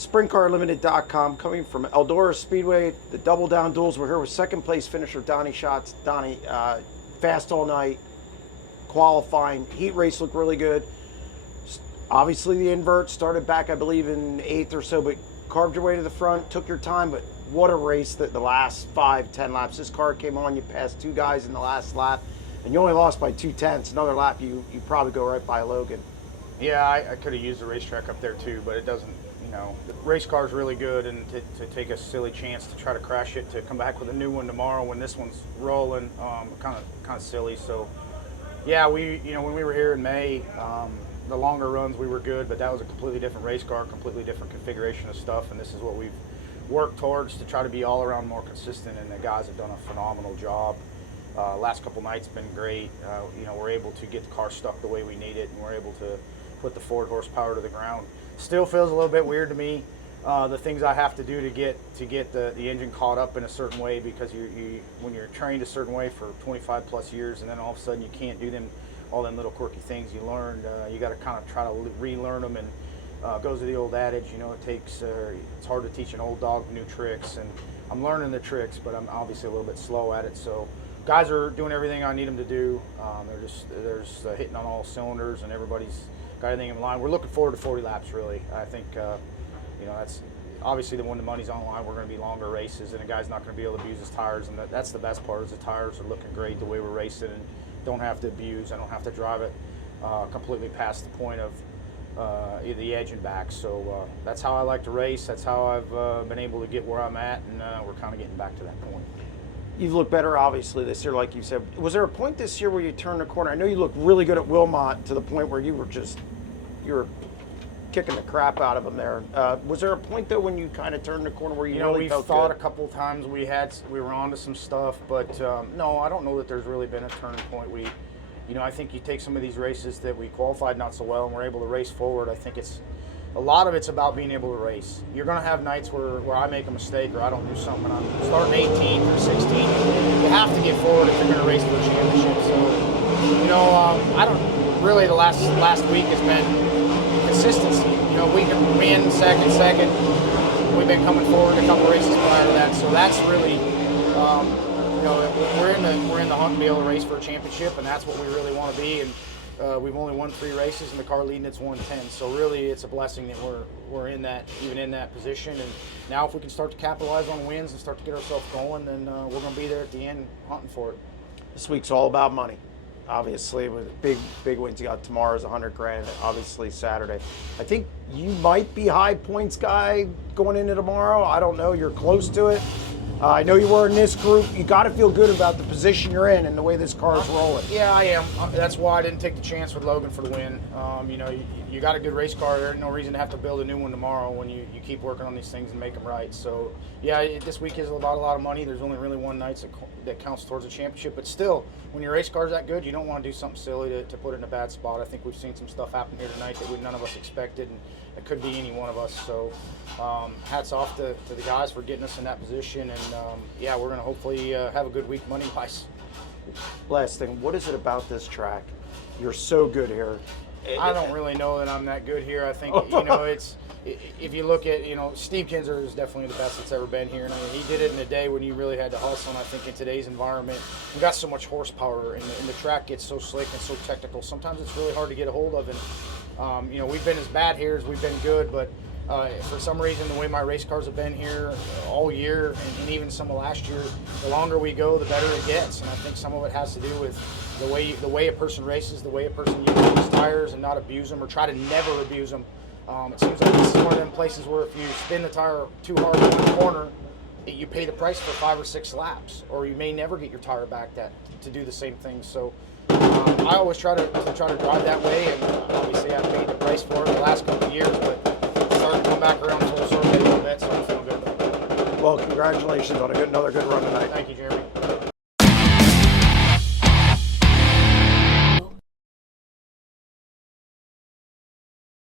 SprintCarLimited.com, coming from Eldora Speedway, the Double Down Duels. We're here with second place finisher Donny Schatz. Donny, fast all night, qualifying, heat race looked really good. Obviously the invert started back, I believe, in 8th or so, but carved your way to the front, took your time, but what a race that the last 5-10 laps. This car came on, you passed 2 guys in the last lap, and you only lost by 2/10. Another lap, you probably go right by Logan. Yeah, I could have used the racetrack up there too, but it doesn't, you know, the race car's really good, and to take a silly chance to try to crash it, to come back with a new one tomorrow when this one's rolling, kind of silly. So, yeah, when we were here in May, the longer runs we were good, but that was a completely different race car, completely different configuration of stuff, and this is what we've worked towards to try to be all around more consistent, and the guys have done a phenomenal job. Last couple nights been great. We're able to get the car stuck the way we need it, and we're able to put the Ford horsepower to the ground. Still feels a little bit weird to me, the things I have to do to get the engine caught up in a certain way, because when you're trained a certain way for 25 plus years, and then all of a sudden you can't do all them little quirky things you learned, you got to kind of try to relearn them, and goes to the old adage, it's hard to teach an old dog new tricks, and I'm learning the tricks, but I'm obviously a little bit slow at it. So guys are doing everything I need them to do. They're just hitting on all cylinders, and everybody's got everything in line. We're looking forward to 40 laps, really. I think, that's obviously when the money's on the line, we're going to be longer races, and the guy's not going to be able to abuse his tires, and that's the best part, is the tires are looking great the way we're racing, and don't have to abuse. I don't have to drive it completely past the point of the edge and back. So that's how I like to race. That's how I've been able to get where I'm at, and we're kind of getting back to that point. You've looked better, obviously, this year, like you said. Was there a point this year where you turned the corner? I know you looked really good at Wilmot, to the point where you were kicking the crap out of them there. Was there a point, though, when you kind of turned the corner where you really felt good? We've thought a couple of times we were onto some stuff, but no, I don't know that there's really been a turning point. I think you take some of these races that we qualified not so well and we're able to race forward. I think a lot of it's about being able to race. You're going to have nights where I make a mistake or I don't do something. I'm starting 18 or 16. You have to get forward if you're going to race for a championship. So, I don't really. The last week has been consistency. We can win second. We've been coming forward a couple races prior to that, so that's really. We're in the hunt to be able to race for a championship, and that's what we really want to be. And we've only won 3 races, and the car leading it's won 10. So really, it's a blessing that we're in that position. And now, if we can start to capitalize on wins and start to get ourselves going, then we're going to be there at the end hunting for it. This week's all about money. Obviously, with big wins, you got tomorrow's $100 grand. Obviously, Saturday. I think you might be high points guy going into tomorrow. I don't know. You're close to it. I know you were in this group. You got to feel good about the position you're in and the way this car is rolling. Yeah, I am. That's why I didn't take the chance with Logan for the win. You got a good race car. There's no reason to have to build a new one tomorrow when you keep working on these things and make them right. So, yeah, this week is about a lot of money. There's only really one night that counts towards a championship. But still, when your race car's that good, you don't want to do something silly to put it in a bad spot. I think we've seen some stuff happen here tonight that none of us expected, and it could be any one of us. So, hats off to the guys for getting us in that position. And, yeah, we're going to hopefully have a good week money-wise. Last thing, what is it about this track? You're so good here. I don't really know that I'm that good here. I think, it's, if you look at, Steve Kinzer is definitely the best that's ever been here. And he did it in a day when you really had to hustle. And I think in today's environment, we got so much horsepower, and the track gets so slick and so technical. Sometimes it's really hard to get a hold of. And, we've been as bad here as we've been good, but for some reason, the way my race cars have been here all year, and even some of last year, the longer we go, the better it gets. And I think some of it has to do with the way a person races, the way a person uses tires and not abuse them or try to never abuse them. It seems like this is one of them places where if you spin the tire too hard in one corner, you pay the price for 5 or 6 laps, or you may never get your tire back to do the same thing. So I always try to drive that way, and obviously I've paid the price for it the last couple of years, but it's starting to come back around full circle a little bit, so I feel good. Well, congratulations on another good run tonight. Thank you, Jeremy.